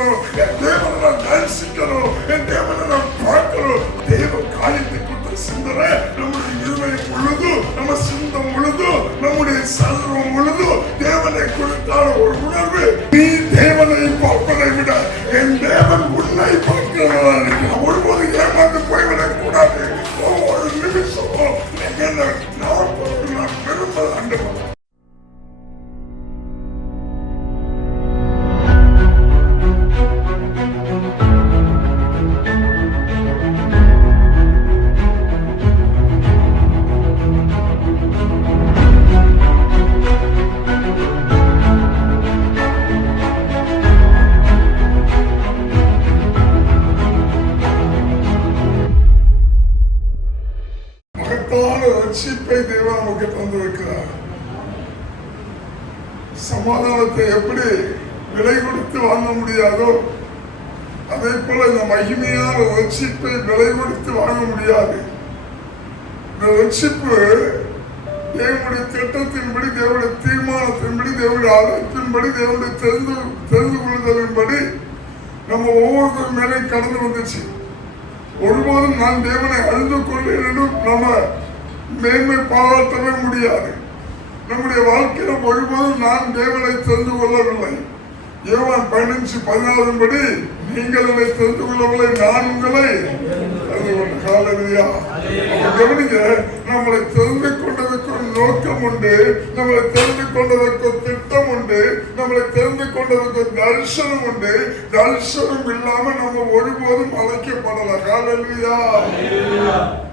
போகணும், என் தேவனை நான் தரிசிக்கணும், என் தேவனை நான் பார்க்கணும். தேவ காரியத்தை கொடுத்த சிந்தனை நம்முடைய இருதயம் முழுதும், நம்ம சிந்தம் முழுதும், நம்முடைய சர்வம் முழுதும் தேவனை குறித்தான ஒரு உணர்வு. நீ தேவனை பார்ப்பதை விட என் தேவன் உன்னை பார்க்கிறதா இருக்கிறார். ஒருபோது ஏமாந்து போய்விடக் கூடாது. ஒவ்வொரு நிமிஷமும் நான் பெருமை ஆண்டவர். ரட்சிப்பை தேவன் நமக்கு தந்திருக்கிறார். சமாதானத்தை எப்படி விலை கொடுத்து வாங்க முடியாதோ அதே போல இந்த மகிமையான ரட்சிப்பை விலை கொடுத்து வாங்க முடியாது. இந்த ரட்சிப்பு தேவனுடைய திட்டத்தின்படி, தேவனுடைய தீர்மானத்தின்படி, தேவனுடைய அழைப்பின்படி, தேவனுடைய தெரிந்து கொள்ளுதலின்படி நம்ம ஒவ்வொருத்தரும் மேலே கடந்து வந்துச்சு. ஒருபோதும் நான் தேவனை அறிந்து கொள்வேன் என்று நம்ம மேன்மை பாராட்டவே முடியாது. நம்முடைய வாழ்க்கையில ஒருபோதும் நான் தேவனை தெரிந்து கொள்ளவில்லை. யோவான் 15:14 படி நீங்கள் என்னை தெரிந்து கொள்ளவில்லை, நான் உங்களை கவனிங்க. நம்மளை தெரிந்து கொண்டதற்கு ஒரு நோக்கம் உண்டு, நம்மளை தெரிந்து கொண்டதற்கு ஒரு திட்டம் உண்டு, நம்மளை தெரிந்து கொண்டதற்கு ஒரு தரிசனம் உண்டு. தரிசனம் இல்லாம நம்ம ஒருபோதும் அழைக்கப்படல. ஹல்லேலூயா.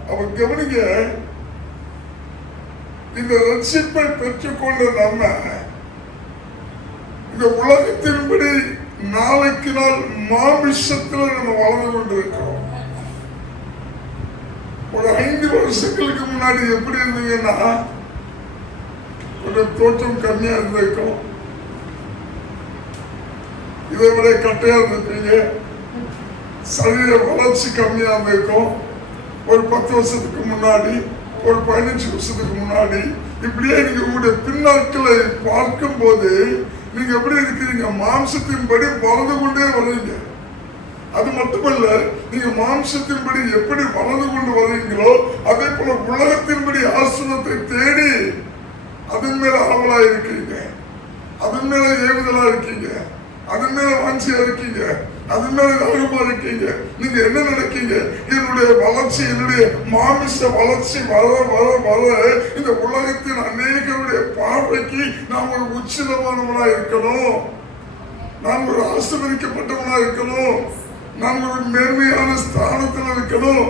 அப்ப கவனிங்க, இந்த ரட்சிப்பை பெற்றுக்கொண்ட நம்ம இந்த உலகத்தின்படி நாளைக்கு நாள் மாமிசத்தில் நம்ம வளர்ந்து கொண்டிருக்கிறோம். ஒரு 5 வருஷங்களுக்கு முன்னாடி எப்படி இருந்தீங்கன்னா ஒரு தோற்றம் கம்மியா இருந்திருக்கும், இதை விட கட்டையா இருந்திருப்பீங்க, சரீர வளர்ச்சி கம்மியா இருந்திருக்கும். ஒரு 10 வருஷத்துக்கு முன்னாடி, ஒரு 15 வருஷத்துக்கு முன்னாடி இப்படியே நீங்க உங்களுடைய பின்னாட்களை பார்க்கும் போது நீங்க எப்படி இருக்கிறீங்க? மாம்சத்தின்படி வளர்ந்து கொண்டே வருவீங்க. அது மட்டுமல்ல, நீங்க மாம்சத்தின்படி எப்படி வளர்ந்து கொண்டு வருவீங்களோ அதே போல உலகத்தின்படி ஆசீர்வாதத்தை தேடி அதன் மேல ஆவலா இருக்கீங்க, அதன் மேல ஏவுதலா இருக்கீங்க, அதன் மேல வாஞ்சியா இருக்கீங்க, அதன் மேல ஆர்வமா இருக்கீங்க. நீங்க என்ன நினைக்கீங்க? என்னுடைய வளர்ச்சி, என்னுடைய மாமிச வளர்ச்சி வர வர வர இந்த உலகத்தின் அநேகருடைய பார்வைக்கு நான் ஒரு உச்சிதமானவனா இருக்கணும், நான் ஒரு ஆசீர்வதிக்கப்பட்டவனா இருக்கணும், நான் ஒரு மேன்மையான ஸ்தானத்தில் இருக்கணும்,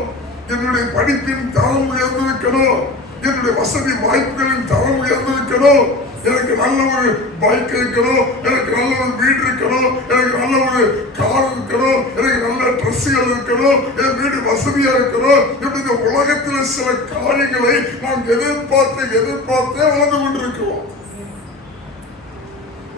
என்னுடைய படிப்பின் தரம் உயர்ந்திருக்கணும், என்னுடைய வசதி வாய்ப்புகளின் தரம் உயர்ந்திருக்கணும், எனக்கு நல்ல ஒரு பைக் இருக்கணும், எனக்கு நல்ல ஒரு வீடு இருக்கணும், எனக்கு நல்ல ஒரு கார் இருக்கணும், எனக்கு நல்ல ட்ரெஸ்ஸுகள் இருக்கணும், என் வீடு வசதியா இருக்கணும். இப்படி இந்த உலகத்துல சில காரியங்களை நாம் எதிர்பார்த்தே வளர்ந்து கொண்டிருக்கிறோம்.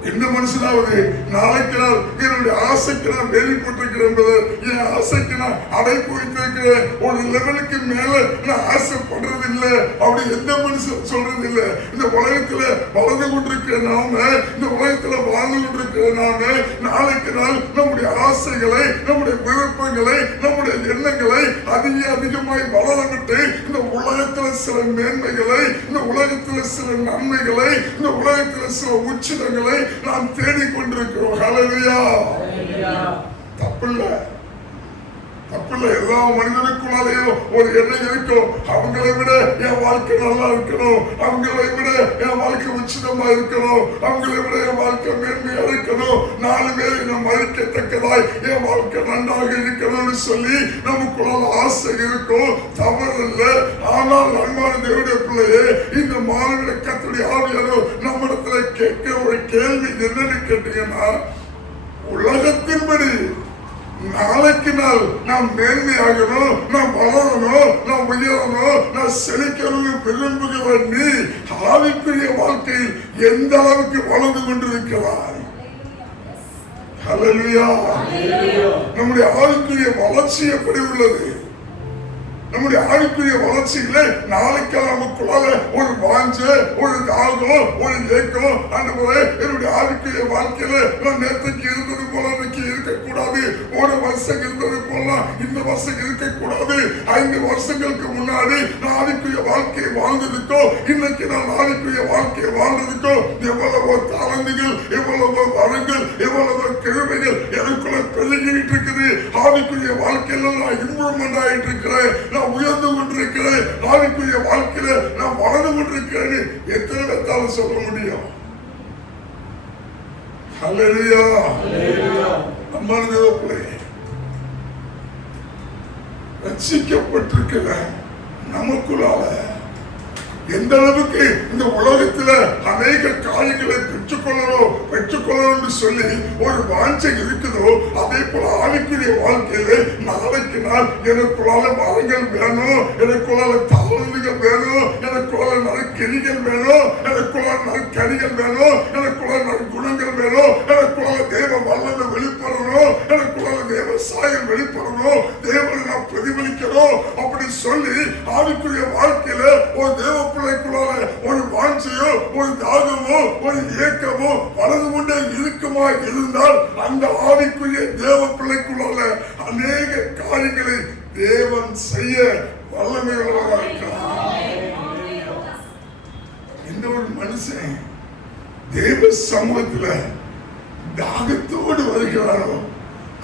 எந்த மனுஷனாவது நாளைக்கு நான் என்னுடைய ஆசைக்கு நான் வெளிப்பட்டிருக்கிறேன் என்பது, என் ஆசைக்கு நான் அடைப்பு வைத்திருக்கிறேன், ஒரு லெவலுக்கு மேல நான் ஆசைப்படுறது இல்லை அப்படி எந்த மனுஷன் சொல்றது இல்லை. இந்த உலகத்துல வளர்ந்து கொண்டிருக்கிற நாம, இந்த உலகத்துல வாழ்ந்து கொண்டிருக்கிற நாம நாளைக்கு நாள் நம்முடைய ஆசைகளை, நம்முடைய விருப்பங்களை, நம்முடைய எண்ணங்களை அதிகமாய் வளரவிட்டு இந்த உலகத்துல சில மேன்மைகளை, இந்த உலகத்துல சில நன்மைகளை, இந்த உலகத்துல சில உச்சிதங்களை நாம் தேடிக்கொண்டிருக்கிறோம். ஹல்லேலூயா. தப்பில்லை. எல்லா மனிதனுக்குள்ளாலேயும் ஒரு எண்ணம் இருக்கும், அவங்களை விட என் வாழ்க்கை நல்லா இருக்கணும், அவங்களை விட என் வாழ்க்கை உச்சிதமா இருக்கணும், அவங்களை விட என் வாழ்க்கை மேன்மையா இருக்கணும், 4 பேர் நம்ம மதிக்கத்தக்கதாய் என் வாழ்க்கை நன்றாக இருக்கணும்னு சொல்லி நமக்குள்ள ஆசை இருக்கும். தவறு இல்லை. ஆனால் அன்பான தேவனுடைய பிள்ளையே, இந்த மாணவ கர்த்தருடைய ஆவியானவர் நம்மிடத்துல கேட்க ஒரு கேள்வி என்னன்னு கேட்டீங்கன்னா, உலகத்தின்படி நாளைக்கு நாள் நாம் மேன்மையாகணும், நாம் வளரணும், நாம் உயரணும், நாம் செழிக்கணும் விரும்புகிற நீ ஆவிக்குரிய வாழ்க்கையில் எந்த அளவுக்கு வளர்ந்து கொண்டிருக்கிறாய்? ஹல்லேலூயா. நம்முடைய ஆவிக்குரிய வளர்ச்சி எப்படி உள்ளது? நம்முடைய ஆவிக்குரிய வளர்ச்சியில நாளைக்கு நமக்குள்ளால ஒரு வாஞ்ச, ஒரு தாகம், ஒரு ஏக்கம், அந்த என்னுடைய ஆவிக்குரிய வாழ்க்கையில நான் நேற்றுக்கு இருந்தது போல இன்னைக்கு இருக்கக்கூடாது. ஒரு வருஷம் இருந்தது போல இந்த வருஷம் இருக்கக்கூடாது. 5 வருஷங்களுக்கு முன்னாடி நான் ஆவிக்குரிய வாழ்க்கையை வாழ்ந்ததுக்கோ இன்னைக்கு நான் ஆவிக்குரிய வாழ்க்கையை வாழ்ந்ததுக்கோ எவ்வளவோ தாளந்துகள், எவ்வளவோ வரங்கள், எவ்வளவோ கிருபைகள் எனக்குள்ள பெருகிட்டு இருக்குது. ஆவிக்குரிய வாழ்க்கையில நான் இம்ப்ரூவ்மெண்ட் ஆகிட்டு இருக்கிறேன், நான் உயர்ந்து கொண்டிருக்கிறேன், ஆவிக்குரிய வாழ்க்கையில நான் வளர்ந்து கொண்டிருக்கிறேன். எத்தனை பேர்த்தாலும் சொல்ல முடியும்? ஹல்லேலூயா. அம்மானே ரட்சிக்கப்பட்டிருக்கிற நமக்குள்ளால எந்த அளவுக்கு இந்த உலகத்துல அநேக காரியங்களை பெற்றுக்கொள்ளணும் சொல்லி ஒரு வாஞ்சை இருக்குதோ அதே போல ஆவிக்குரிய வாழ்க்கையில நாளைக்கு நாள் எனக்குள்ளால வரங்கள் வேணும், எனக்குள்ளால தாளந்துகள் வேணும், எனக்குள்ளால நற்கிரிகள் வேணும், எனக்குள்ளால நற்கனிகள் வேணும், எனக்குள்ளால நற்குணங்கள் வேணும், எனக்குள்ளால தேவ வல்லமை வெளிப்படணும், எனக்குள்ளால தேவ சாயம் வெளிப்படணும், தேவனை நான் பிரதிபலிக்கணும் அப்படி சொல்லி ஆவிக்குரிய வாழ்க்கையில ஒரு தேவ பிள்ளைக்குள்ளால ஒரு வாஞ்சையோ ஒரு தாகமோ ஒரு ஏக்கமோ வளர்ந்து கொண்டே இருக்குமா இருந்தால் அந்த ஆவிக்குரிய தேவ பிள்ளைக்குள்ளால அநேக காரியங்களை தேவன் செய்ய வல்லமையுள்ளவராக இருக்கிறார். இந்த ஒரு மனுஷன் தேவ சமூகத்துல தாகத்தோடு வருகிறாரோ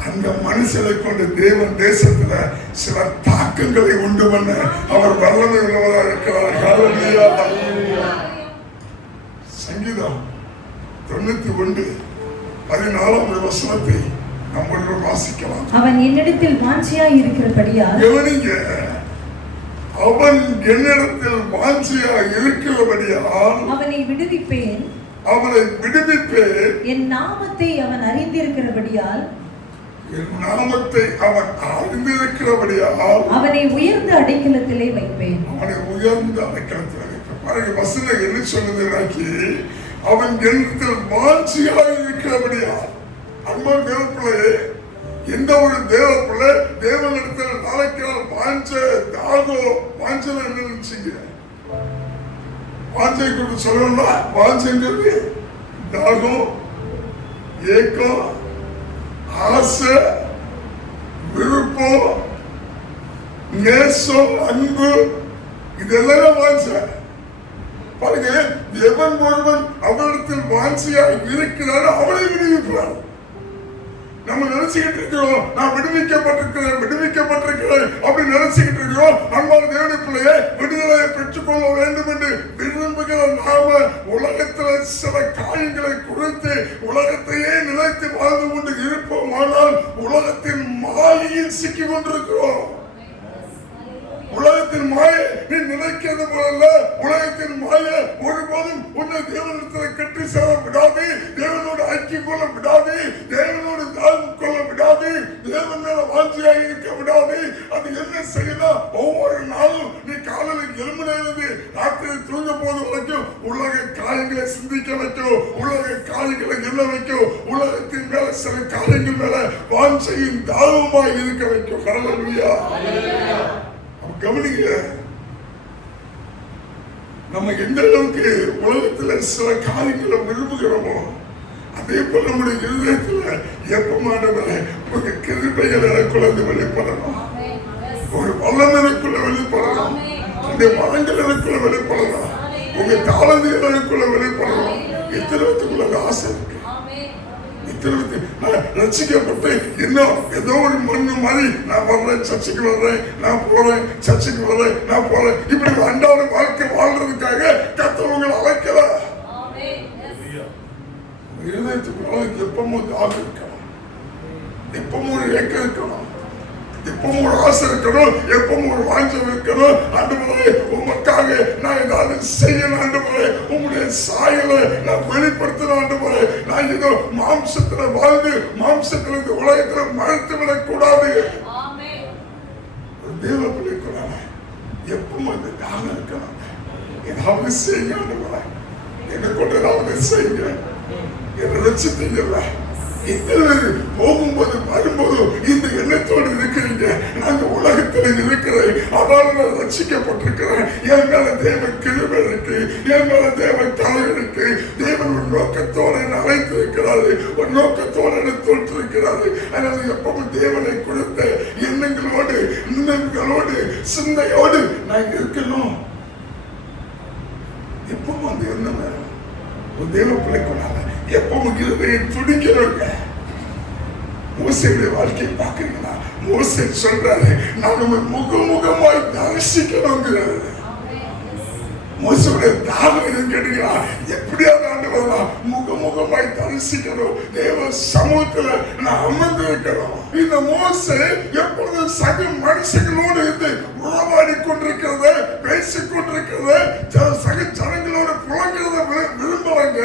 அந்த மனுஷனை கொண்டு தேவன் தேசத்துல சில தாக்கங்களை உண்டு பண்ண அவர் வல்லமை உள்ளவராக இருக்கிறார். சங்கீதம் 91:14 வசனத்தை நம்ம வாசிக்கலாம். அவன் என்னிடத்தில் வாஞ்சியாய் இருக்கிறபடியால் அவன் என்னிடத்தில் வாஞ்சியாய் இருக்கிறபடியால் அவனை விடுவிப்பேன், என் நாமத்தை அவன் அறிந்திருக்கிறபடியால் அவனை உயர்ந்த அடைக்கலத்திலே வைப்பேன். பாருங்க வசனம் என்ன சொல்லுது, அவன் என்னிடத்தில் வாஞ்சியாய் இருக்கிறபடியால். அன்பா தேவ பிள்ளையே, எந்த ஒரு தேவ பிள்ளை தேவனிடத்தில் நாளைக்கு வாஞ்ச தாகம் வாஞ்சனை என்ன நினைச்சீங்க? வாஞ்சை கொண்டு சொல்லணும்னா வாஞ்சைங்கிறது தாகம், ஏக்கம், ஆசை, விருப்பம், நேசம், அன்பு, இதெல்லாம் வாஞ்சை. பாருங்க, எவன் ஒருவன் அவரிடத்தில் வாஞ்சியாக இருக்கிறாரோ அவனை விடுவிப்பார். நம்ம நினைச்சுக்கிட்டு இருக்கிறோம் நான் விடுவிக்கப்பட்டிருக்கிறேன் அப்படி நினைச்சுக்கிட்டு இருக்கிறோம். அன்பான தேவனுடைய பிள்ளையே, விடுதலையை பெற்றுக்கொள்ள வேண்டும் என்று விரும்புகிற நாம உலகத்துல சில காரியங்களை குறித்து உலகத்தையே நிலைத்து வாழ்ந்து கொண்டு இருப்போமானால் உலகத்தின் மாயையில் சிக்கி கொண்டிருக்கிறோம். உலகத்தின் மாயை நீ நினைக்கிறது போல உலகத்தின் மாயை ஒருபோதும் உன்னை தேவனிடத்தில் கட்டி சேர விடாது, தேவனோடு ஐக்கியம் கொள்ள விடாது, தேவனோடு தாழ்வு கொள்ள விடாது, தேவன் மேல வாஞ்சியாக இருக்க விடாது. அது என்ன செய்யணும்? ஒவ்வொரு நாளும் நீ காலையில் எழும்பினது ராத்திரி தூங்க போது வரைக்கும் உலக காரியங்களை சிந்திக்க வைக்கும், உலக காரியங்களை எண்ண வைக்கும், உலகத்தின் மேல சில காரியங்கள் மேல வாஞ்சையின் தாழ்வுமாய் இருக்க வைக்கும். ஹல்லேலூயா. கவனிங்க, நம்ம எந்த அளவுக்கு உலகத்துல சில காரியங்களை விரும்புகிறோமோ அதே போல நம்முடைய இருதயத்துல எப்பமானவரை உங்க கிருபைகள் எனக்குள்ள வெளிப்படணும், ஒரு வல்லம் எனக்குள்ள வெளிப்படணும், அந்த மரங்கள் எனக்குள்ள வெளிப்படணும், உங்க தாளந்துகள் எனக்குள்ள வெளிப்படணும். எத்தனைக்குள்ள ஆசை இருக்கு. ரட்சிக்கப்பட்டு இன்னும் ஏதோ ஒரு மண்ணு மாதிரி நான் வர்றேன், சர்ச்சைக்கு வர்றேன், நான் போறேன், சர்ச்சைக்கு வர்றேன், நான் போறேன், இப்படி அன்றாட வாழ்க்கை வாழ்றதுக்காக கர்த்தர் அழைக்கல. இருதயத்துக்குள்ள எப்பவும் தாகம் இருக்கணும், எப்பவும் ஒரு ஏக்கம் இருக்கணும், எப்பவும் ஒரு ஆசை இருக்கணும், எப்பவும் ஒரு வாஞ்சம் இருக்கணும். ஆண்டவரே, உமக்காக நான் ஏதாவது செய்யணும். ஆண்டவரே, உங்களுடைய சாயலை நான் வெளிப்படுத்தணும். ஆண்டவரே, நான் ஏதோ மாம்சத்துல வாழ்ந்து மாம்சத்துல இந்த உலகத்துல மறைத்து விடக் கூடாது. தேவ பிள்ளைக்குள்ள எப்பவும் அந்த தாகம் இருக்கணும். ஏதாவது செய்யுங்க ஆண்டவரே, என்னை கொண்டு ஏதாவது செய்யுங்க, என்னை ரட்சித்தீங்கல்ல. போகும்போது வரும்போது இந்த எண்ணத்தோடு இருக்கிறீங்க. நான் உலகத்தில் இருக்கிறேன், அதனால நான் ரட்சிக்கப்பட்டிருக்கிறேன். என் மேல தேவ கிருபை இருக்கு, என் மேல தேவ கலை இருக்கு. தேவன் ஒரு நோக்கத்தோடு என்னை அழைத்து இருக்கிறாரு, ஒரு நோக்கத்தோடு என்னை தொட்டு வைத்திருக்கிறாரு. அதனால எப்பவும் தேவனை கொடுத்த எண்ணங்களோடு, நினைவுகளோடு, சிந்தையோடு நான் இருக்கணும். எப்பவும் அந்த எண்ணம் வேணும். ஒரு தேவ பிள்ளைக்குள்ளால எப்பவும் இருதயம் துடிக்கிறவங்க. மோசேயுடைய வாழ்க்கையை பார்க்கிறீங்களா? மோசே சொல்றாரு, நான் முகமுகமாய் தரிசிக்கணுங்கிறாரு. மோசேயுடைய தாகம் எதுன்னு கேட்டீங்களா? எப்படியாவது ஆண்டவரா முகமுகமாய் தரிசிக்கணும், தேவ சமூகத்துல நான் அமர்ந்து இருக்கணும். இந்த மோசே எப்பொழுதும் சக மனுஷங்களோடு இருந்து உறவாடி கொண்டிருக்கிறத, பேசிக் கொண்டிருக்கிறத, சக ஜனங்களோட புலங்கிறத விரும்புறாங்க.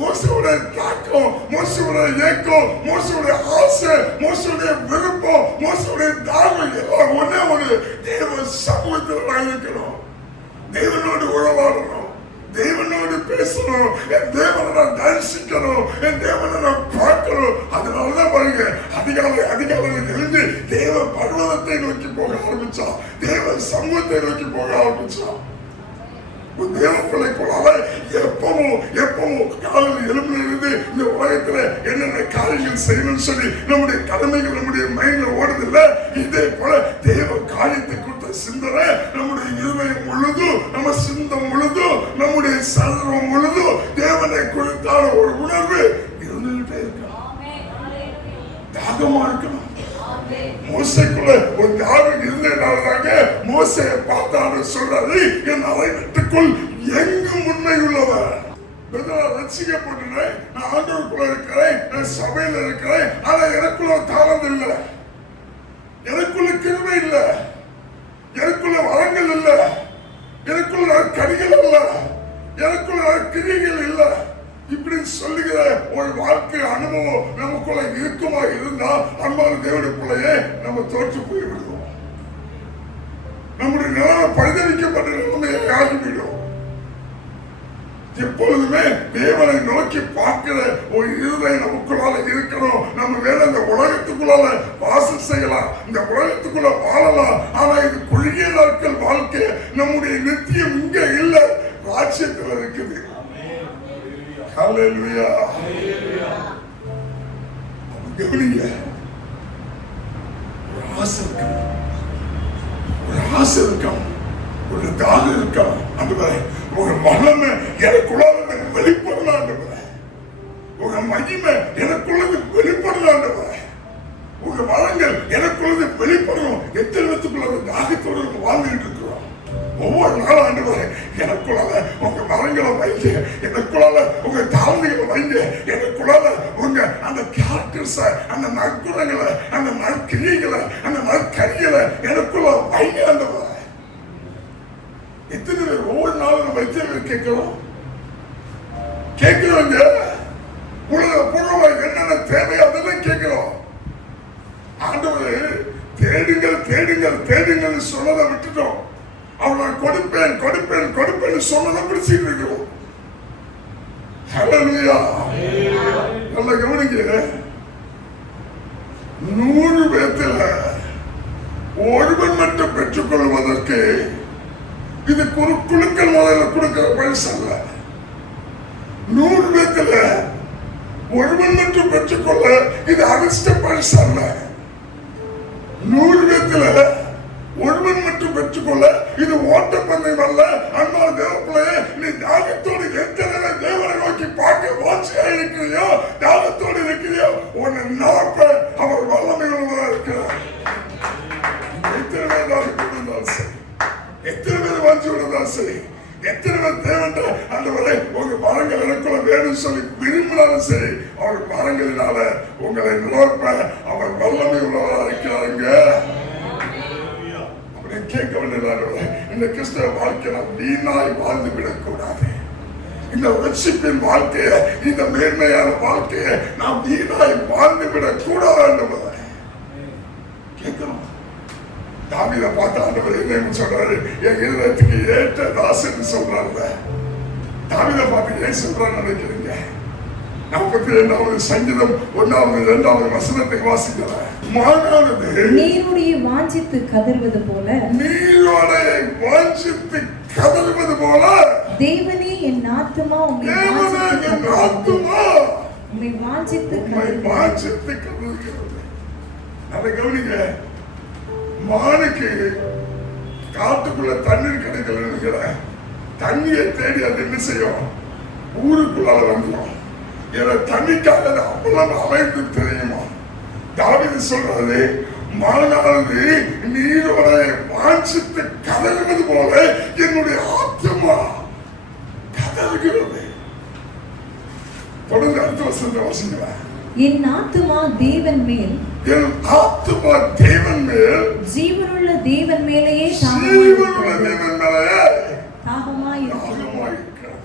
மோசேயுடைய தாக்கம், மோசேயுடைய ஏக்கம், மோசேயுடைய ஆசை, மோசேயுடைய விருப்பம், மோசேயுடைய தாகம் எல்லாம் ஒன்னே ஒன்று, தேவ சமூகத்தில் இருக்கணும், தேவனோடு உறவாடணும், தேவனோடு பேசணும், என் தேவனை நான் தரிசிக்கணும், என் தேவனை நான் பார்க்கணும். அதனாலதான் பாருங்க, அதிகாலையில் எழுந்து தேவ பர்வதத்தை நோக்கி போக ஆரம்பிச்சா, தேவ சமூகத்தை நோக்கி போக ஆரம்பிச்சா. தேவப்பிள்ளைக்குள்ளால எப்பவும் காலையில் எழுப்பிலிருந்து இந்த உலகத்துல என்னென்ன காரியங்கள் செய்யணும்னு சொல்லி நம்முடைய கடமைகள் நம்முடைய மைண்ட்ல ஓடுதில்லை. இதே போல தேவ காரியத்தை கொடுத்த சிந்தனை நம்முடைய இருதயம் முழுதும், நம்ம சிந்தம் முழுதும், நம்முடைய சரீரம் முழுதும் தேவனை குறித்தான ஒரு உணர்வு இருந்துகிட்டே இருக்கணும், தாகமா இருக்கணும். மோசைக்குள்ள ஒரு தாகம் இருந்ததுனாலதாங்க மோசையை பார்த்தான்னு சொல்றாரு, என் அறை வீட்டுக்குள் எங்கும் உண்மை உள்ளவர். ரட்சிக்கப்பட்டுறேன், நான் ஆண்டவருக்குள்ள இருக்கிறேன், நான் சபையில இருக்கிறேன், ஆனா எனக்குள்ள தாளம் இல்லை, எனக்குள்ள கிருபை இல்லை, எனக்குள்ள வரங்கள் இல்லை, எனக்குள்ள கனிகள் இல்லை, எனக்குள்ள கிரியைகள் இல்லை. இப்படி சொல்லுகிற ஒரு வாழ்க்கை அனுபவம் நமக்குள்ள இருக்குமா இருந்தா அன்பான தேவனுடைய பிள்ளையே நம்ம தோற்று போய்விடுவோம். நம்முடைய நிலைமை பரிதவிக்கப்பட்ட நிலைமையை ஆகிவிடும். எப்பொழுதுமே தேவனை நோக்கி பார்க்கிற ஒரு இருதயம் நமக்குள்ளால இருக்கணும். நம்ம வேற இந்த உலகத்துக்குள்ளால வாசம் செய்யலாம், இந்த உலகத்துக்குள்ள வாழலாம். ஆனா இது குறுகிய நாட்கள் வாழ்க்கை. நம்முடைய நித்தியம் இங்க இல்ல, ராஜ்யத்துல இருக்குது. ஹல்லேலூயா. கவனிங்க, ஒரு ஆசை இருக்கணும், ஒரு ஆசை இருக்கணும், ஒரு தாகம் இருக்கணும். ஆண்டவரே, உங்க வல்லமை எனக்குள்ள வெளிப்படலாம் ஆண்டவரே, உங்க மகிமை எனக்குள்ளது வெளிப்படலாம் ஆண்டவரே, உங்க வளங்கள் எனக்குள்ளது வெளிப்படணும். எத்தனை பேத்துக்குள்ள தாகத்தோடு வாழ்ந்துட்டு இருக்கிறோம். ஒவ்வொரு நாளும் ஆண்டவரே எனக்குள்ளால உங்க மரங்களை வைங்க, எனக்குள்ளால உங்க தாழ்ந்துகளை வைங்க, எனக்குள்ளால உங்க அந்த கேரக்டர்ஸ, அந்த நற்குணங்களை, அந்த நற்கிரியைகளை, அந்த நற்கரிகளை எனக்குள்ள வைங்க ஆண்டவரே. எத்தனை பேர் ஒவ்வொரு நாளும் நம்ம எத்தனை பேர் கேட்கிறோம்? உலக பூர்வமாக என்னென்ன தேவையோ அதெல்லாம் கேட்கிறோம். ஆண்டவரே தேடுங்கள் தேடுங்கள் தேடுங்கள் சொன்னதை விட்டுட்டோம். அவன் நான் கொடுப்பேன் கொடுப்பேன் கொடுப்பேன் சொன்னதை பிடிச்சிட்டு இருக்கிறோம். ஹல்லேலூயா. நல்ல கவனிங்க, 100 பேத்துல ஒருவன் மட்டும் பெற்றுக் கொள்வதற்கு இது குழுக்கள் முதல்ல கொடுக்கிற பரிசு அல்ல. 100 பேத்துல ஒருவன் மட்டும் பெற்றுக்கொள்ள இது அதிர்ஷ்ட பரிசு அல்ல. 100 பேத்துல ஒருவன் மட்டும் பெற்றுக்கொள்ள இது ஓட்டப்பந்தயம் அல்ல. அன்பான தேவப்பிள்ளையே, நீ தாகத்தோடு எத்தனை தேவனை நோக்கி பார்க்க வாஞ்சியா இருக்கிறியோ, தாகத்தோடு இருக்கிறியோ, உன்னை நாப்ப அவர் வல்லமை உள்ளவராக இருக்கிறார். எத்தனை பேர் தாகத்தோடு இருந்தாலும் சரி, எத்தனை பேர் வாஞ்சி இருந்தாலும் சரி, எத்தனை பேர் தேவன் ஆண்டவரே உங்க மரங்கள் எனக்குள்ள வேணும் சொல்லி விரும்பினாலும் சரி, அவர் மரங்களினால உங்களை நிரப்ப அவர் வல்லமை உள்ளவராக இருக்கிறாருங்க. கேட்க வேண்டியது, இந்த கிறிஸ்தவ வாழ்க்கை நாம் வீணாய் வாழ்ந்து விடக்கூடாது. இந்த ரட்சிப்பின் வாழ்க்கையை, இந்த மேன்மையான வாழ்க்கையை நாம் வீணாய் வாழ்ந்து விடக்கூடாது. கேட்கணும். தாவீதை பார்த்த ஆண்டவர் என்ன சொல்றாரு? என் இருதயத்துக்கு ஏற்ற தாசன் சொல்றாரு. தாவீதை பார்த்து ஏன் சொல்றான்னு நினைக்கிறீங்க? 42வது சங்கீதம் 1வது 2வது வசனத்தை வாசிக்கிறேன். மானானது நீரோடைய வாஞ்சித்து கதறுவது போல, நீரோடைய வாஞ்சித்து கதறுவது போல, தேவனே என் ஆத்துமா உம்மை உம்மை வாஞ்சித்து உம்மை கதறுகிறது. வாஞ்சித்து கதறுகிறது. அதை கவனிங்க. மானுக்கு காட்டுக்குள்ள தண்ணீர் கிடைக்கல, தண்ணியை தேடி அது என்ன செய்யும்? ஊருக்குள்ளால வந்துடும். ஏன்னா தண்ணிக்காக அவ்வளவு அலைந்து தெரியுமா? தாவீது சொல்றாரு, மானானது நீரோட வாஞ்சித்து கதறுவது போல என்னுடைய ஆத்துமா கதறுகிறது. தொடர்ந்து அடுத்த வசனத்தை வாசிங்களா. என் ஆத்துமா தேவன் மேல், என் ஆத்துமா தேவன் மேல், ஜீவனுள்ள தேவன் மேலேயே ஜீவனுள்ள தேவன் மேலேயே தாகமாயிருக்கிறது.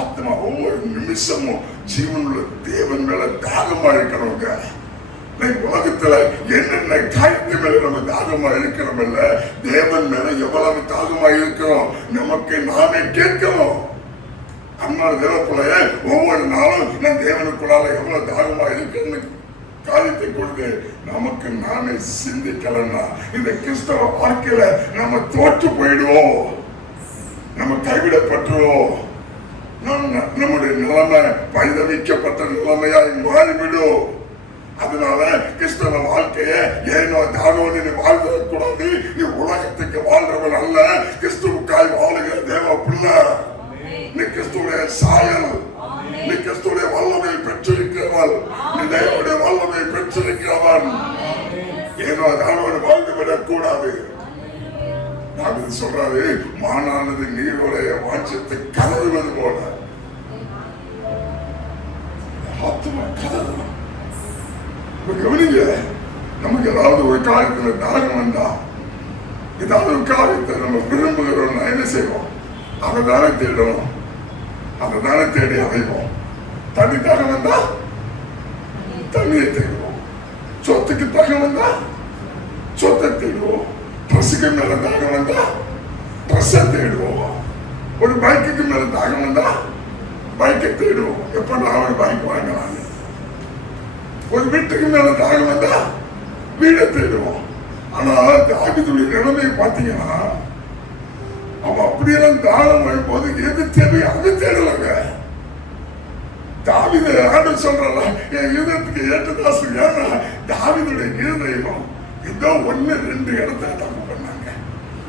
ஆத்மா ஒவ்வொரு நிமிஷமும் ஜீவனுள்ள தேவன் மேல தாகமா இருக்கிறவங்க. உலகத்துல என்னென்ன காரியத்து மேல நம்ம தாகமா இருக்கிறோம் இல்ல, தேவன் மேல எவ்வளவு தாகமா இருக்கிறோம் நமக்கு நாமே கேட்கிறோம். அம்மா தேவப்பிள்ளைய ஒவ்வொரு நாளும் நான் தேவனுக்குள்ளால எவ்வளவு தாகமா இருக்குன்னு காரியத்தை கொடுத்து நமக்கு நாமே சிந்திக்கலன்னா இந்த கிறிஸ்தவ வாழ்க்கையில நம்ம தோற்று போயிடுவோம், நம்ம கைவிடப்பட்டுருவோம். நம்முடைய நிலைமை பரிதவிக்கப்பட்ட நிலைமையாய் மாறிவிடும். அதனால கிறிஸ்தவ வாழ்க்கைய ஏனோ தானோன்னு நீ வாழ்ந்துடக்கூடாது. நீ உலகத்துக்கு வாழ்றவன் அல்ல, கிறிஸ்துவுக்காய் வாழுகிற தேவ பிள்ளை. நீ கிறிஸ்துடைய சாயல், நீ கிறிஸ்துடைய வல்லமை பெற்றிருக்கிறவள், நீ தேவனுடைய வல்லமை பெற்றிருக்கிறவன். ஏனோ தானோன்னு வாழ்ந்து விடக்கூடாது. தாவீது சொல்றாரு, மானானது நீரோடைய வாஞ்சத்தை கதறுவது போல ஆத்துமா கதறணும். கவனிங்க, நமக்கு ஏதாவது ஒரு காரியத்துல தாகம் வந்தா, ஏதாவது ஒரு காரியத்தை நம்ம விரும்புகிறோம், என்ன செய்வோம்? அதை தானே தேடணும், அதை தானே தேடி அடைவோம். தண்ணி தாகம் வந்தா தண்ணியை தேடுவோம், சொத்துக்கு தாகம் வந்தா சொத்தை தேடுவோம், ட்ரெஸ்ஸுக்கு மேல தாகம் வந்தா ட்ரெஸ்ஸை தேடுவோம், ஒரு பைக்குக்கு மேல தாகம் வந்தா பைக்கை தேடுவோம். எப்ப நான் ஒரு பைக் வாங்கலாம். ஒரு வீட்டுக்கு மேல தாகம் வந்தா வீடை தேடுவோம். ஆனா தாவீதுடைய நிலைமையை பார்த்தீங்கன்னா, அவன் அப்படியெல்லாம் தாகம் வரும்போது எது தேவை அது தேடலங்க. தாவீது ஆண்டவர் சொல்றல, என் இருதயத்துக்கு ஏற்றதாசு. ஏன்னா தாவீதுடைய இருதயம் ஏதோ 1-2 இடத்துல தப்பு பண்ணாங்க.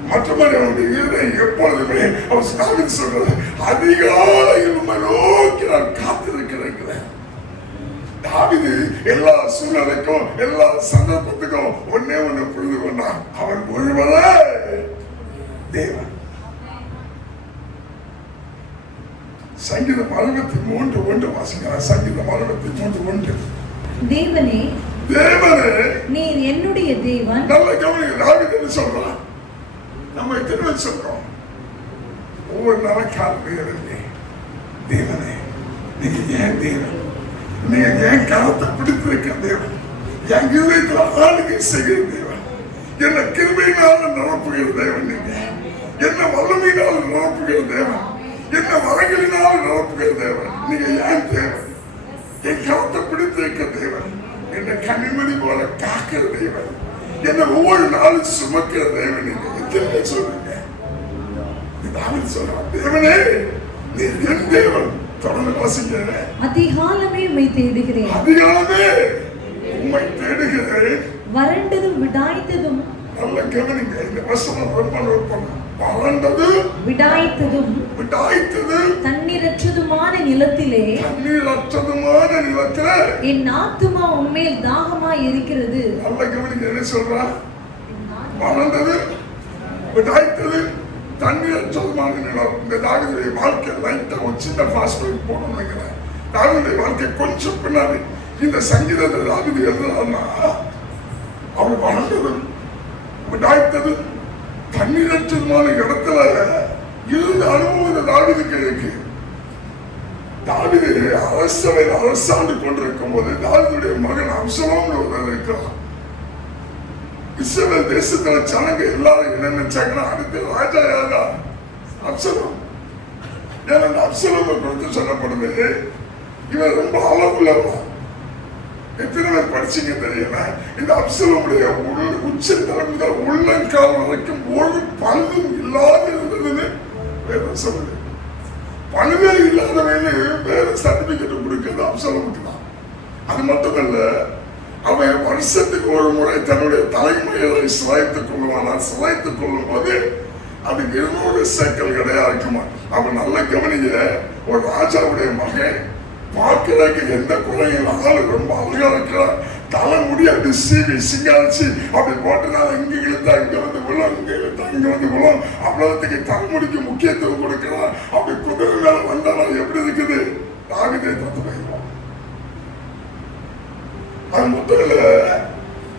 மற்றபடி அவனுடைய இருதயம் எப்பொழுதுமே அவர் தாவீது சொல்றது, அதிகாலையில் நோக்கி நான் காத்திருக்கிறேன். தாவீது எல்லா சூழ்நிலைக்கும் எல்லா சந்தர்ப்பத்துக்கும் ஒன்னே ஒண்ணு புரிந்து கொண்டான், அவன் ஒருவரே தேவன். சங்கீதம் 63:1 வாசிக்கிறார். சங்கீதம் 63:1. தேவனே, தேவனே நீர் என்னுடைய தேவன். நல்ல கவனிங்க, தாவீது என்ன சொல்றான்? நம்ம எத்தனை சொல்றோம்? ஒவ்வொரு நாளும் காலையிலே, தேவனே நீங்க ஏன் தேவன், நீங்க என் கரத்தை பிடித்திருக்க தேவன், என் இதயத்துல ஆளுகை செய்கிற தேவன், என்ன கிருபையினால நிரப்புகிற தேவன், நீங்க என்ன வல்லமையினால நிரப்புகிற தேவன், என்ன வரங்களினால நிரப்புகிற தேவன், நீங்க ஏன் தேவன், என் கரத்தை பிடித்திருக்க தேவன், என்ன கனிமணி போல காக்கிற தேவன், என்ன ஒவ்வொரு நாளும் சுமக்கிற தேவன். நீங்க எத்தனை சொல்றீங்க? சொல்றான், தேவனே நீ என் தேவன். தொடர்ந்து வாசிங்க. அதிகாலமே உம்மை தேடுகிறேன், அதிகாலமே உம்மை தேடுகிறேன். வறண்டதும் விடாய்த்ததும், நல்ல கவனிங்க, இந்த வசனம் ரொம்ப நோட் பண்ணுங்க. வறண்டதும் விடாய்த்ததும் தண்ணீரற்றதுமான நிலத்திலே, என் ஆத்துமா உம்மேல் தாகமாய் இருக்கிறது. நல்ல கவனிங்க, என்ன சொல்றா? வறண்டது, விடாய்த்தது, தண்ணீரற்றதுமான நிலம். இந்த தாவீதுடைய வாழ்க்கை லைட்டா ஒரு சின்ன ஃபாஸ்ட் போகணும்னு நினைக்கிறேன். தாவீதுடைய வாழ்க்கை கொஞ்சம் பின்னாடி இந்த சங்கீதத்தை தாவீது எழுதுறாருன்னா, அவர் வளர்ந்தது, விடாய்த்தது, தண்ணீரற்றதுமான இடத்துல இருந்த அனுபவம் இந்த தாவீதுக்கு இருக்கு. தாவீது அரசவையில் அரசாண்டு கொண்டிருக்கும் போது தாவீதுடைய மகன் அப்சலோம் இருக்கிறான். இஸ்ரவேல் தேசத்துல ஜனங்க எல்லாரும் என்ன நினைச்சாங்கன்னா, அடுத்த ராஜா யாரா? அப்சலோம். ஏன்னா அப்சலோமை குறித்து சொல்லப்படுது, இவன் ரொம்ப அளவுள்ளவன். எத்தனை பேர் படிச்சீங்க தெரியல? இந்த அப்சலோமுடைய உச்சந்தலை முதல் உள்ளங்கால் வரைக்கும் ஒரு பல்லும் இல்லாத இருந்ததுன்னு வேதம் சொல்லுது. பழுவே இல்லாதவன்னு வேற சர்டிபிகேட் கொடுக்கிறது அப்சலோமுக்கு தான். அது மட்டுமல்ல, அவன் வருஷத்துக்கு ஒரு முறை தன்னுடைய தலைமையை சிலாய்த்துக் கொள்வானா. சிலாய்த்துக் கொள்ளும் போது அது 200 சேக்கல் கிடையா இருக்குமா. அவன் நல்ல கவனிங்க, ஒரு ராஜாவுடைய மகன் பார்க்கிறதுக்கு எந்த குறையும் ஆளு ரொம்ப அழகா இருக்கிறான். தலைமுடி அப்படி சீவி சிங்காரிச்சு அப்படி போட்டுனா இங்க இழுத்தா இங்க வந்து விழும், இங்க இழுத்தா இங்க வந்து விழும். அவ்வளவுக்கு தலைமுடிக்கு முக்கியத்துவம் கொடுக்கிறான். அப்படி குதிரை மேல வந்தாலும் எப்படி இருக்குது, தாவீதை தத்து போயிடுவான். அது மட்டும் இல்ல,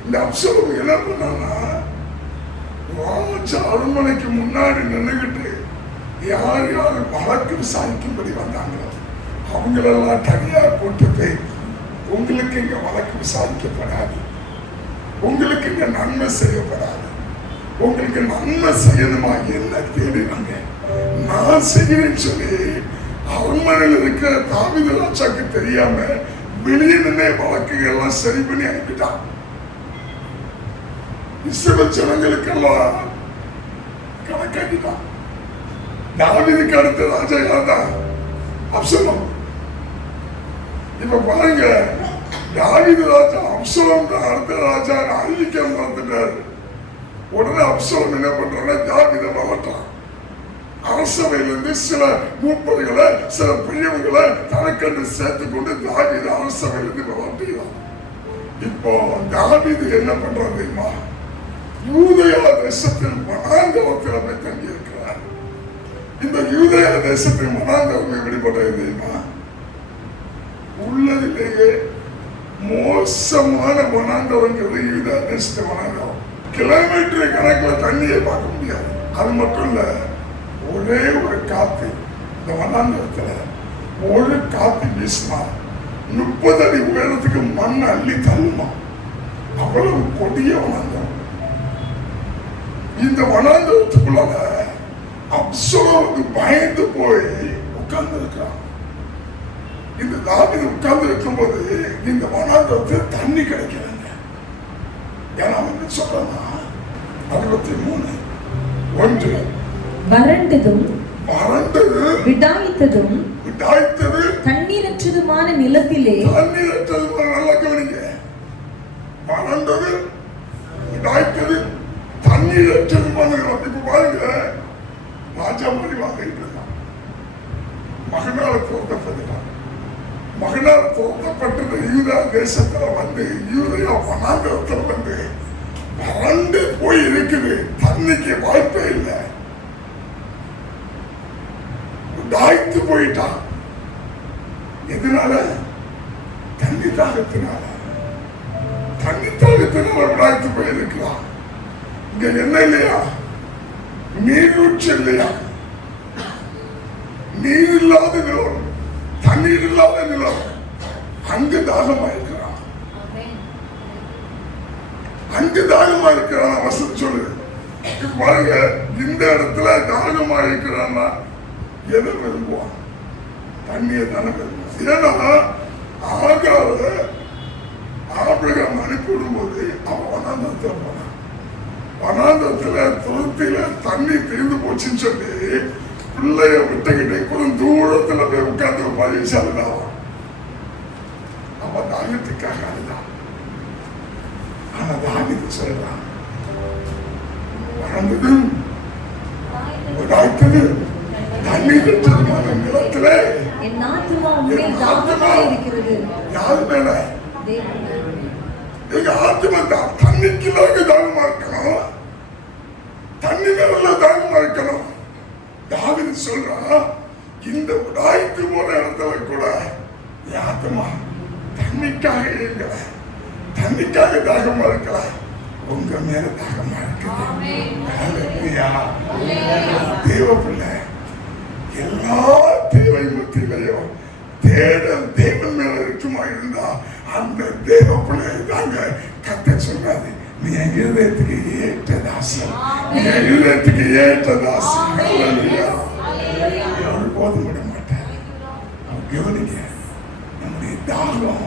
இந்த அப்சலோம் என்ன பண்ணான்னா, ராஜ அரண்மனைக்கு முன்னாடி நின்றுகிட்டு யார் யார் வழக்கு விசாரிக்கும்படி வந்தாங்களோ அவங்களெல்லாம் தனியா கூட்டு போய், உங்களுக்கு இங்க வழக்கு விசாரிக்கப்படாது, உங்களுக்கு இங்க நன்மை செய்யப்படாது, உங்களுக்கு நன்மை செய்யணுமா என்ன தேடினாங்க, நான் செய்யறேன்னு சொல்லி அரண்மனையில் இருக்கிற தாவீது ராஜாக்கு தெரியாம வெளியே நின்று வழக்குகள் எல்லாம் சரி பண்ணி அனுப்பிட்டான். இஸ்ரவேல் ஜனங்களுக்கெல்லாம் கணக்காக்கிட்டான். தாவீதுக்கு அடுத்த ராஜா யார்தான்? அப்சலோம். இப்ப பாருங்க, தாவீது ராஜா அப்சலோம் அடுத்த ராஜா அறிவிக்க வந்துட்டாரு. உடனே அப்சலோம் என்ன பண்றாங்க, தாவீதை வளர்த்தான். அரசவையிலிருந்து சில மூப்பர்களை சில பெரியவங்களை தனக்கென்று சேர்த்து கொண்டு தாவீது அரசவையிலிருந்து வளர்த்துகிறான். இப்போ தாவீது என்ன பண்றான் தெரியுமா, யூதயா தேசத்தில் வனாந்தரத்தில் போய் தங்கி இருக்கிறார். இந்த யூதயா தேசத்தில் வனாந்தரம் எப்படிப்பட்டது தெரியுமா, உள்ளதிலேயே மோசமான வனாந்தரங்கிறது யூதயா தேசத்து வனாந்தரம். கிலோமீட்டர் கணக்கில் தண்ணியை பார்க்க முடியாது. அது மட்டும் இல்ல, ஒரே ஒரு காத்து இந்த வனாந்தரத்துல ஒரு காத்து வீசினா 30 அடி உயரத்துக்கு மண் அள்ளி தள்ளுமா. அவ்வளவு கொடிய வனாந்தரம். இந்த வனாந்தரத்துக்குள்ள அப்சலோமுக்கு பயந்து போய் உட்கார்ந்து இருக்கிறான். இந்த தாவீது உட்கார்ந்து இருக்கும் போது இந்த வனாந்தரத்தில் தண்ணி கிடைக்கிறாங்க. ஏன்னா அவன் சொல்றானா 63:1 வறண்டதும் விடாய்த்தது தண்ணீரற்றதுமான நிலத்திலே, நல்லா கவனிங்க, வறண்டது விடாய்த்தது தண்ணீரற்றதுமான நிலம். இப்ப பாருங்க, ராஜா மாதிரி வாங்கிட்டு இருக்கான். மகனால தோற்றப்பட்டான். மகனால தோற்றப்பட்டது யூதா தேசத்துல வந்து யூதயா வனாந்தரத்துல வந்து வறண்டு போய் இருக்குது. தண்ணிக்கு வாய்ப்பே இல்லை. தாய்த்து போயிட்டான். எதனால? தண்ணி தாகத்தினால. தண்ணி தாகத்தினால தாய்த்து போயிருக்கிறான். இங்க என்ன இல்லையா, நீரூற்று இல்லையா, நீர் இல்லாத நிலம், தண்ணீர் இல்லாத நிலம். அங்கு தாகமா இருக்கிறான். அங்கு தாகமா இருக்கிறான். வசதி சொல்லுது. பாருங்க, இந்த இடத்துல தாகமா இருக்கிறான்னா எதை விரும்புவான்? தண்ணியை தானே விரும்புவான். ஏன்னா ஆபிரகாம் அனுப்பிவிடும் போது அவன் வனாந்தரத்துல போனான். வனாந்தரத்துல துருத்தில தண்ணி தீர்ந்து போச்சுன்னு சொல்லி பிள்ளைய விட்டுக்கிட்டு கொஞ்சம் தூரத்துல போய் உட்கார்ந்து பதிச்சாலுதான் அவன் தாகத்துக்காக அதுதான். ஆனா தாவீது சொல்றான், வறண்டது விடாய்த்தது தண்ணீரற்றதுமான நிலத்திலே என் ஆத்துமா உன்மேல் தாகமாய் இருக்கிறது. யாரு மேல? எங்க ஆத்துமா தண்ணிக்குள்ளாக தாகமா இருக்கணும். தண்ணி மேல தாகமா இருக்கணும். தாவீது சொல்றான், இந்த உடாய்த்து போன இடத்துல கூட என் ஆத்துமா தண்ணிக்காக இருக்கல, தண்ணிக்காக தாகமா இருக்கல, உங்க மேல தாகமா இருக்குது. தேவ பிள்ளை எல்லா தேவை மத்தியிலையும் தேடல் தேவன் மேல இருக்குமா இருந்தா அந்த தேவ பிள்ளை தாங்க கத்த சொன்னாரு, நீ என் இருதயத்துக்கு ஏற்ற தாசன், நீ என் இருதயத்துக்கு ஏற்ற தாசன். அவர் போதும் விட மாட்டார். அவர் கவனிங்க, நம்முடைய தாகம்,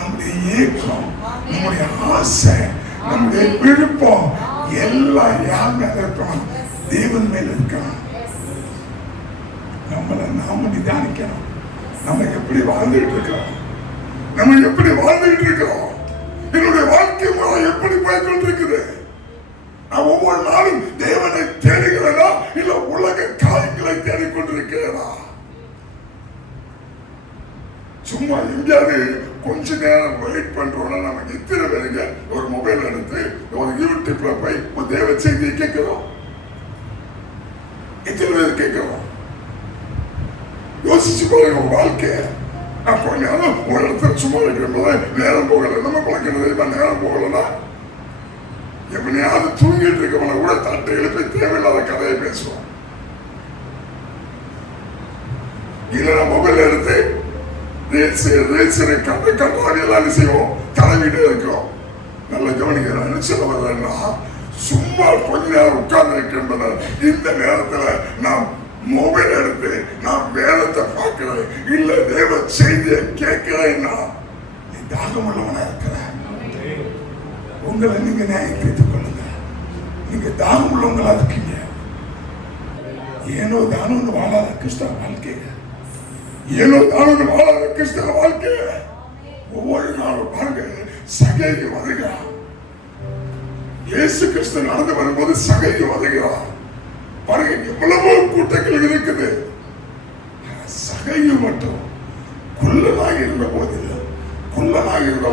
நம்முடைய ஏக்கம், நம்முடைய ஆசை, நம்முடைய விருப்பம் எல்லாம் யார் மேல இருக்கணும்? தேவன் மேல இருக்கணும். நம்மளை நாம நிதானிக்கணும். நம்ம எப்படி வாழ்ந்துகிட்டு இருக்கிறோம்? நம்ம எப்படி வாழ்ந்துகிட்டு இருக்கிறோம்? என்னுடைய வாழ்க்கை முறை எப்படி போய்கொண்டிருக்குது? நான் ஒவ்வொரு நாளும் தேவனை தேடுகிறேனா இல்ல உலக காரியங்களை தேடிக்கொண்டிருக்கிறேனா? சும்மா எங்கேயாவது கொஞ்ச நேரம் வெயிட் பண்றோம்னா நம்ம எத்தனை பேருங்க ஒரு மொபைல் எடுத்து ஒரு யூடியூப்ல போய் ஒரு தேவ செய்தியை கேட்கிறோம்? எத்தனை பேர் கேட்கிறோம்? யோசிச்சு பாருங்க உங்க வாழ்க்கைய. நான் கொஞ்ச நேரம் ஒரு இடத்துல சும்மா இருக்கிற போது நேரம் போகல, நம்ம பழக்கிறது நேரம் போகலன்னா எப்படியாவது தூங்கிட்டு இருக்கவங்க கூட தட்டை எழுப்பி தேவையில்லாத கதையை பேசுவோம். இல்ல மொபைல் எடுத்து கண்டாடி எல்லாம் செய்வோம், தலைவிட்டு இருக்கிறோம். நல்ல கவனிக்கிறேன். சொல்ல வர்றேன்னா சும்மா கொஞ்ச நேரம் உட்கார்ந்து இருக்கின்றன. இந்த நேரத்துல நாம் மொபைல் எடுத்து நான் வேதத்தை பார்க்கிறேன் இல்ல தேவ செய்தியை கேட்கிறேன்னா நீ தாகம் உள்ளவனா இருக்கிற. உங்களை நீங்க நியாயப்படுத்திக் கொள்ளுங்க. நீங்க தாகம் உள்ளவங்களா இருக்கீங்க. ஏனோ தானோன்னு வாழாத கிறிஸ்தவ வாழ்க்கைய, ஏனோ தானோன்னு வாழாத கிறிஸ்தவ வாழ்க்கைய ஒவ்வொரு நாளும் பாருங்க. சகைக்கு வருகிறான். இயேசு கிறிஸ்து நடந்து வரும்போது சகைக்கு வருகிறான். பாருங்க எவ்வளவோ கூட்டங்கள் இருக்குது. சகையு மட்டும் குள்ளனாக இருந்த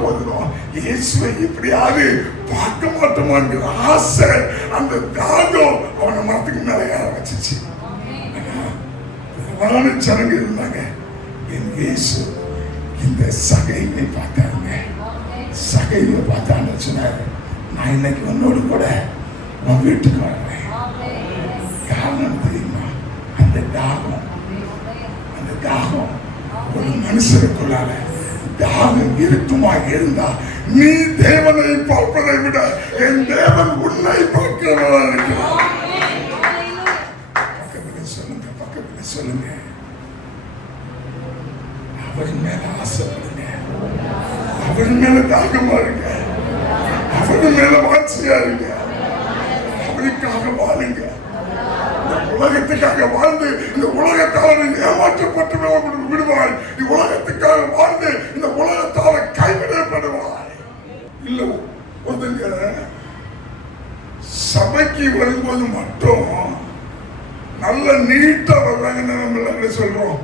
போதிலும் இயேசுவை எப்படியாவது பார்க்க மாட்டோமாங்கிற ஆசை, அந்த தாகம் அவனை மரத்துக்கு மேல ஏற வச்சிச்சு. ஜனங்க இருந்தாங்க. என் இயேசு இந்த சகையை பார்த்தாங்க. சகையை பார்த்தான்னு சொன்னாரு, நான் இன்னைக்கு உன்னோடு கூட உன் வீட்டுக்கு வர்றேன். காரணம் தெரியுமா? அந்த தாகம் ஒரு மனுஷனுக்குள்ளால தாகம் இருக்குமா இருந்தா நீ தேவனை பார்ப்பதை விட என் தேவன் உன்னை பார்க்கிறவனா இருக்கிறார். பக்கத்துல சொல்லுங்க, அவரின் மேல ஆசைப்படுங்க, அவரின் மேல தாகமா இருங்க, அவரின் மேல வாட்சியா இருங்க, அவருக்காக வாழுங்க. உலகத்துக்காக வாழ்ந்து இந்த உலகத்தால ஏமாற்றப்பட்டு விடுவாய். உலகத்துக்காக வாழ்ந்து இந்த உலகத்தால கைவிடப்படுவாய். இல்ல ஒருத்தங்க சபைக்கு வரும்போது மட்டும் நல்ல நீட்டா வர்றாங்கன்னு நம்ம என்ன சொல்றோம்?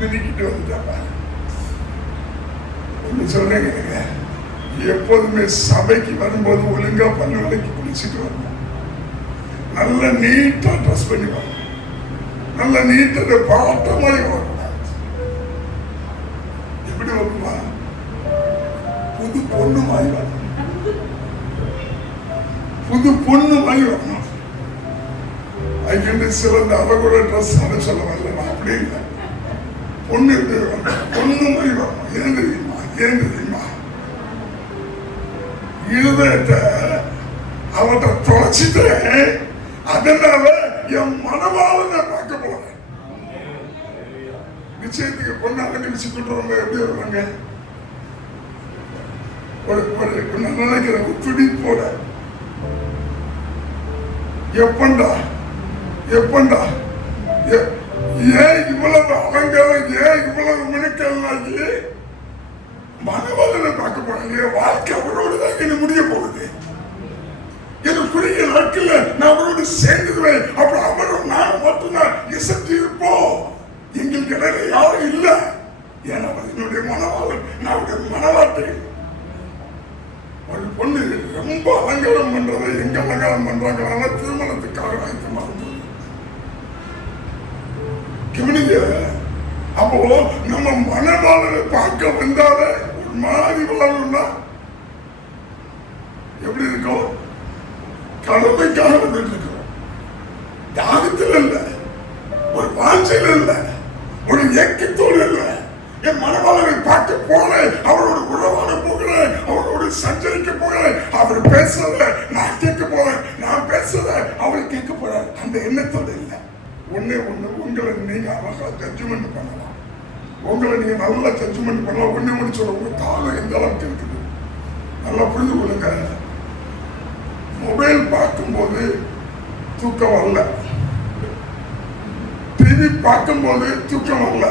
நினைக்கிட்டு வந்துட்டாங்க. சொல்றீங்க, எப்போதுமே சபைக்கு வரும்போது ஒழுங்கா பல்லு விலைக்கு குளிச்சுட்டு வரணும். நல்ல நீட்டா ட்ரெஸ் பண்ணி வரணும். நல்ல நீட்ட பாட்ட மாதிரி வரக்கூடாது. எப்படி வருமா? புது பொண்ணு மாதிரி வரணும். புது பொண்ணு மாதிரி வரணும். அதுக்கு சிறந்த அவரோட ட்ரெஸ் அதை சொல்ல வரல. நான் அப்படி இல்லை. பொண்ணு பொண்ணு மாதிரி வரணும். ஏன் தெரியுமா? இருதயத்தை அவட்ட தொலைச்சிட்டேன். அதனால என் மனவாளனை பார்க்க போறேன். நிச்சயத்துக்கு பொண்ணு அலங்கரிச்சு கொண்டு எப்படி வருவாங்க? நான் நினைக்கிறேன் துடி போட. எப்பண்டா ஏன் இவ்வளவு அலங்காரம், ஏன் இவ்வளவு மினுக்கல்லாகி மனவாளனை பார்க்க போறாங்க? வாழ்க்கை அவரோடு தான் என்ன முடிய போகுது. குறுகிய நாட்கள் நான் அவரோடு சேர்ந்துருவேன். அப்புறம் அவரும் நான் மட்டும்தான் இசைத்து இருப்போம். எங்களுக்கு இடையில யாரும் இல்லை. ஏன்னா என்னுடைய மனவாளன், நான் அவருடைய மனவாட்டை. ஒரு பொண்ணு ரொம்ப அலங்காரம் பண்றதை எங்க அலங்காரம் பண்றாங்க? திருமணத்துக்காக ஆயத்தம் ஆகும்போது கவனிங்க. அப்போ நம்ம மனவாளனை பார்க்க வந்தாலே ஒரு மாதிரி வாழணும்னா எப்படி இருக்கும்? கடமைக்காக வந்துட்டு இருக்கிறோம். தாகத்தில் இல்ல, ஒரு வாஞ்சையில் இல்ல, ஒரு இயக்கத்தோடு இல்ல. என் மனவாளனை பார்க்க போறேன், அவரோட உறவாட போகிறேன், அவரோடு சஞ்சரிக்க போகிறேன். அவர் பேசுறத நான் கேட்க போறேன், நான் பேசுறத அவர் கேட்க போறார். அந்த எண்ணத்தோடு இல்லை. ஒண்ணு உங்களை நீங்க அழகா ஜட்ஜ்மெண்ட் பண்ணலாம். உங்களை நீங்க நல்லா ஜட்ஜ்மெண்ட் பண்ணலாம். ஒண்ணு சொல்ல, உங்க தாகம் எந்த அளவுக்கு இருக்குது நல்லா புரிந்து கொள்ளுங்க. மொபைல் பார்க்கும்போது தூக்கம் வரல, டிவி பார்க்கும்போது தூக்கம் வரல,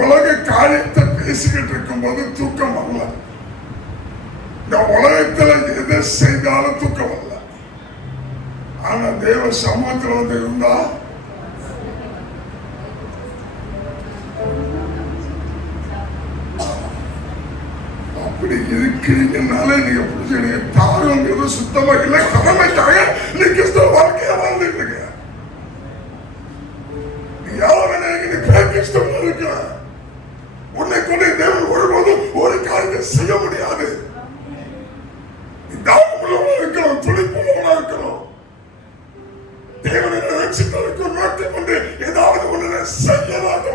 உலக காரியத்தை பேசிக்கிட்டு இருக்கும் போது தூக்கம் வரல, இந்த உலகத்துல எதை செய்தாலும் தூக்கம் வரல. ஆனா தேவ சமூகத்தில் வந்து இருந்தா அப்படி இருக்கிறீங்கனால நீங்க புரிஞ்சுடுங்க. தாகங்கிறது சுத்தமா இல்லை, கடமைக்காக நீ கிறிஸ்தவ வாழ்க்கையா வாழ்ந்துட்டு இருக்க. நீ யாரும் நீ கிறிஸ்தவ இருக்க, உன்னை கொண்டு தேவன் ஒருபோதும் ஒரு காரியத்தை செய்ய முடியாது. நீ தாகமுள்ளவனா இருக்கணும், துடிப்புள்ளவனா இருக்கணும். தேவனை ரட்சிப்பதற்கு நோக்கி கொண்டு ஏதாவது ஒன்று செய்யலாம்,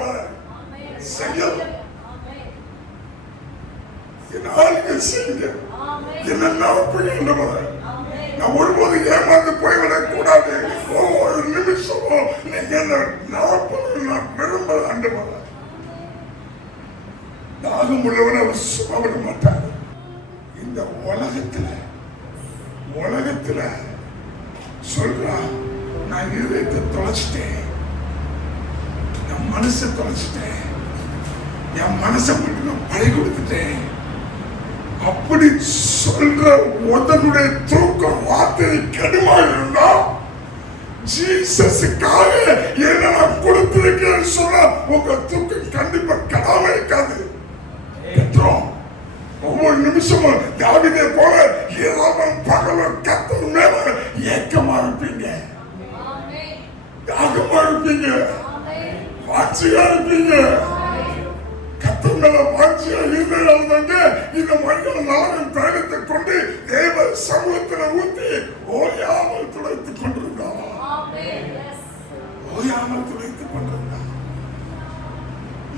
செய்யலாம். நான் ஒருபோது ஏமாந்து போய்விடக் கூடாது. ஒவ்வொரு நிமிஷமும் நீங்க என்ன நடப்பது நான் விரும்பல. ஆண்டவரே, தாகம் உள்ளவனை அவர் சுமவிட மாட்டார். இந்த உலகத்துல சொல்றான், நான் இதயத்தை தொலைச்சிட்டேன், என் மனசை தொலைச்சிட்டேன், என் மனசை மட்டும் பழி கொடுத்துட்டேன். அப்படி சொல்ற ஒருத்தனுடைய தூக்கம் வார்த்தை கெடுமா இருந்தா, ஜீசஸுக்காக என்ன நான் கொடுத்திருக்கேன்னு சொன்னா உங்க தூக்கம் கண்டிப்பா கெடாம இருக்காது. கெட்டுறோம். ஒவ்வொரு நிமிஷமும் தாவீதை போல இரவும் பகலும் கர்த்தர் மேல ஏக்கமா இருப்பீங்க, தாகமா இருப்பீங்க, வாட்சியா இருப்பீங்க. இந்த மனிதன் நாளின் பயணத்தை கொண்டு தேவ சமூகத்தில் ஊற்றி ஓயாமல் துளைத்துக் கொண்டிருந்தான். ஓயாமல் துளைத்துக் கொண்டிருந்தான்.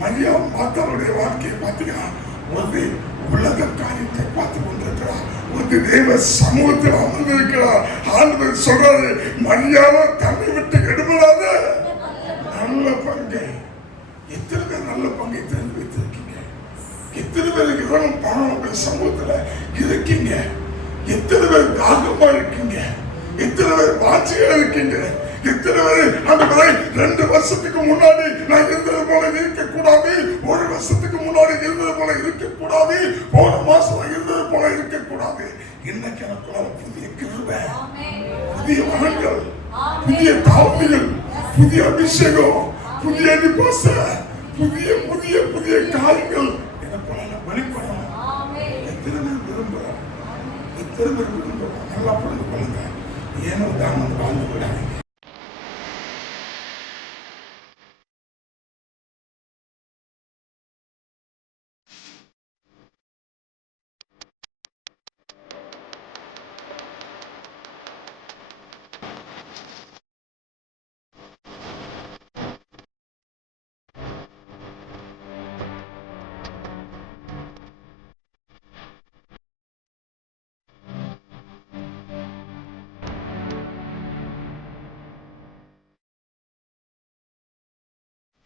மரியா மாதாவுடைய வாழ்க்கையை பார்த்தீங்கன்னா, ஒரு உலக காரியத்தை பார்த்து கொண்டிருக்கிறார், ஒரு தேவ சமூகத்தில் அமர்ந்திருக்கிறார். ஆண்டவர் சொல்றாரு, மரியாதை தன்னை விட்டு எடுபடாத நல்ல பங்கை. எத்தனை பேர் நல்ல பங்கை தெரிந்து வைத்திருக்கீங்க? எத்தனை பேர் இரவும் பணம் சமூகத்துல இருக்கீங்க? எத்தனை பேர் தாகமா இருக்கீங்க? எத்தனை பேர் வாட்சியா இருக்கீங்க? எத்தனை பேர் அந்த 2 வருஷத்துக்கு முன்னாடி நான் இருந்தது போல இருக்கக்கூடாது, 1 வருஷத்துக்கு முன்னாடி இருந்தது போல இருக்கக்கூடாது, போன மாசம் இருந்தது போல இருக்கக்கூடாது. இன்னைக்கு எனக்குள்ள புதிய கிருபை, புதிய வரங்கள், புதிய தாழ்மைகள், புதிய அபிஷேகம், புதிய நிபாச, புதிய புதிய புதிய காரியங்கள் எனக்குள்ள வெளிப்படணும். எத்தனை பேர் விரும்புகிறோம்? எத்தனை பேர் விரும்புகிறோம்? நல்லா புரிந்து கொள்ளுங்க. ஏனோ தானம் வாழ்ந்து விடாதீங்க.